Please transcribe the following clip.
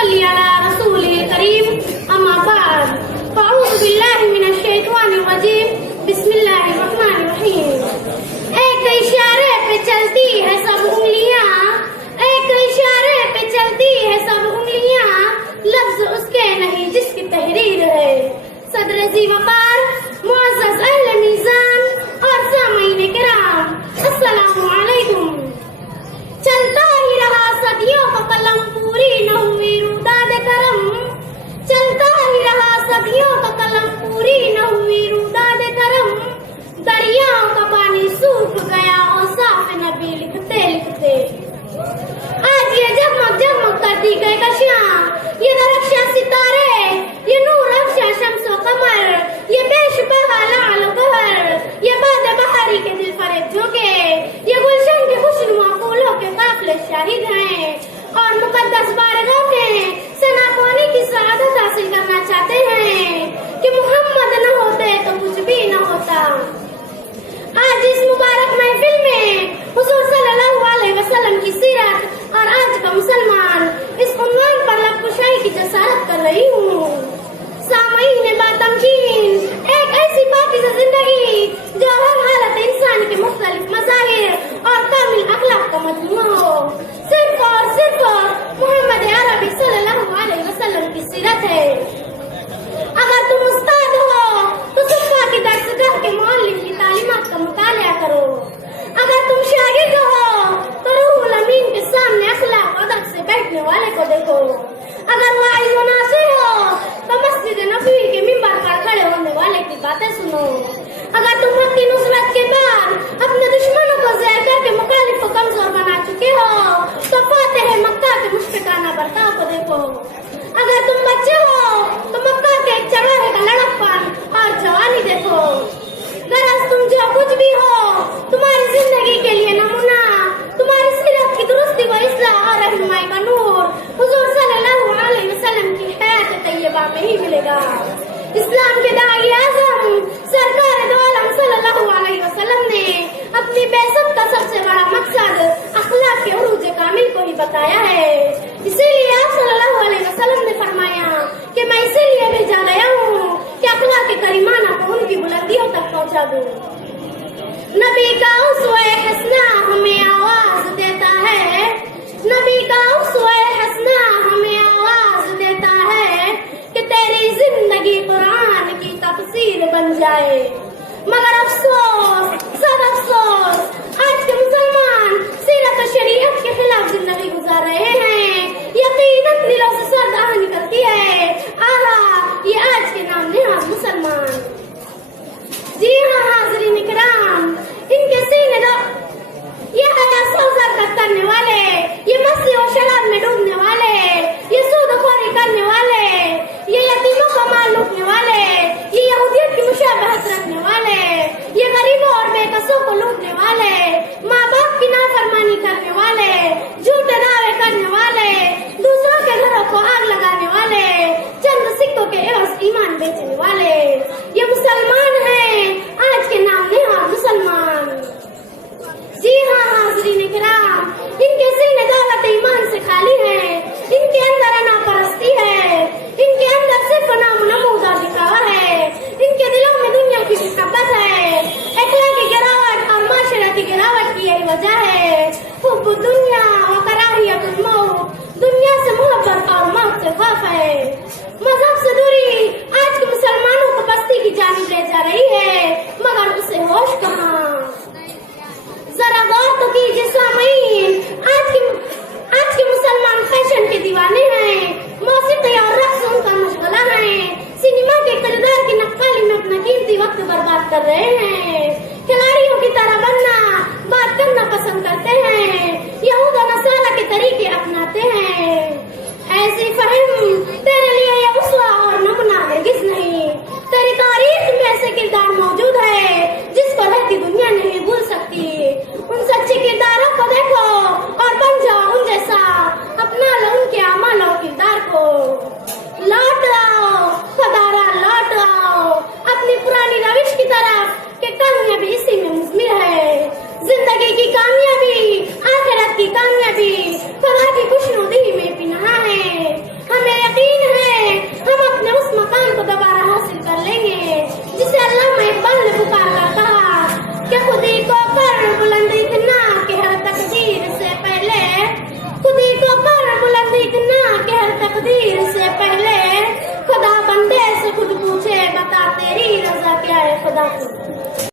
सल्ली अला रसूलिल करीम, अम्मा बाद, अऊज़ु बिल्लाहि मिनश शैतानिर रजीम, बिस्मिल्लाहिर रहमानिर रहीम। एक इशारे पे चलती है सब उंगलियां, एक इशारे पे चलती है सब उंगलियां, लफ्ज उसके नहीं जिसकी तहरीर है। सदर जी वकार, मुअज़्ज़ज़ अहले मीज़ान और सामीन किराम, अस्सलामु अलैकुम। चलता ही रहा सदियों का कलम, पूरी न हुई रुदाद करम। चलता ही रहा सदियों का कलम, पूरी न हुई रुदाद करम। दरियाओं का पानी सूख गया और साफ नबी लिखते लिखते। आज ये जगमग जगमग करती गए कशियां, ये दरख्शां सितारे, ये नूर अफ़शा शम्सो कमर, ये बेशबहा लाल गहर, ये बादे बहारी के दिल फरेब झोंके, ये गुलशन के खुशनुमा फूलों के काफिले शाहिद हैं और मुकद्दस बारगाह में सनाकोनी की सआदत हासिल करना चाहते हैं कि मोहम्मद न होते तो कुछ भी न होता। आज इस मुबारक महफिल में हुजूर सल्लल्लाहु अलैहि वसल्लम की सीरत और आज का मुसलमान, इस उन्वान पर लबकुशाई की जसारत कर रही हूँ। सामईन बातमकीन, एक ऐसी पाकीज़ा जिंदगी जो हर हालत इंसान के मुख्तलिफ मज़ाहिर और कामिल अखलाक का मजमूआ हो। सिर्फ और सिर्फ मोहम्मद अरबी सल्लल्लाहु अलैहि वसल्लम की सीरत है। अगर तुम उस्ताद हो तो सुफ़ा की दरसगाह के मुअल्लिम की तालीमात का मुतालिया करो। अगर तुम शागिर्द हो तो रूहुल अमीन के सामने अखलाक अदब से बैठने वाले को देखो। अगर वाइज़ व नासिह हो तो मस्जिद नबवी के मिंबर पर खड़े होने वाले की बातें सुनो। अगर तुम हक की नुसरत के बाद अपने दुश्मनों को ज़ैर करके मुखालिफ को कमजोर बना चुके हो तो फातिह मक्का के मुश्फिकाना बर्ताव को देखो। अगर तुम बच्चे हो तो मक्का के एक चरवाहे का लड़कपन और जवानी देखो। गरज तुम जो कुछ भी हो, तुम्हारी जिंदगी के लिए नमूना, तुम्हारी सीरत की दुरुस्ती व इस्लाह और रहनुमाई का नूर हुजूर सल्लल्लाहु अलैहि वसल्लम की हयात तैयबा में ही मिलेगा। इस्लाम के दाई आज़म सरकार दो आलम सल्लल्लाहु अलैहि वसल्लम ने अपनी बेसत का सबसे बड़ा मकसद अखलाक के उरूज कामिल को ही बताया है। इसीलिए आप सल्लल्लाहु अलैहि वसल्लम ने फरमाया कि मैं इसीलिए भेजा गया हूँ कि अखलाक के करीमाना को उनकी बुलंदियों तक पहुँचा दूँ। नबी का उस्वे हसना हमें आवाज देता है, नबी का उस्वे हसना हमें आवाज देता है कि तेरी जिंदगी कुरान की तफसीर बन जाए। मगर अफसोस, सब अफसोस, आज के मुसलमान सीरत और शरीयत के खिलाफ जिंदगी गुजार रहे हैं। यकीनन दिलों से सर्द आह निकलती है, आहा ये आज के नाम नेहाज मुसलमान। जी हाँ हाज़रीन इकराम, इनके सीने ये हया सोज़र करने वाले, ये मस्ती और शराब में डूबने वाले, ये सूदखोरी करने वाले, ये यतीमों का माल लूटने वाले, ये यहूदियत की मुशाबहत रखने वाले, ये गरीबों और बेकसों को लूटने वाले, माँ बाप की नाफरमानी करने वाले, झूठे दावे करने वाले, दूसरों के घरों को आग लगाने वाले, चंद सिक्कों के एवज ईमान बेचने वाले, ये मुसलमान हैं, आज के नाम नेहाज मुसलमान। जी हाँ हाज़रीन किराम, इनके सीने दौलत ईमान से खाली है, इनके अंदर अनापरस्ती है, इनके अंदर सिर्फ नाम नमूद और दिखावा है, इनके दिलों में दुनिया की मोहब्बत है। अखलाकी गिरावट और माशरती गिरावट की यही वजह है। हुब्बुद दुनिया व कराहियतुल मौत, दुनिया से मोहब्बत और मौत से खौफ है। मजहब से दूरी आज के मुसलमानों को बस्ती की जानिब ले जा रही है, मगर उसे होश कहाँ। जरा गौर तो कीजिए सामईन, आज के मुसलमान फैशन के दीवाने हैं, मौसीकी और रक्स उनका मशगला है, सिनेमा के किरदार की नक्काली में अपना कीमती वक्त बर्बाद कर रहे हैं, खिलाड़ियों की तरह बनना, बात करना पसंद करते हैं, यहूद और नसारा के तरीके अपनाते हैं। ऐसी फहम तेरे लिए ये उसवा और नमूना हरगिज़ नहीं। तेरी तारीख में ऐसे किरदार मौजूद है जिसको रहती दुनिया ने भी भूल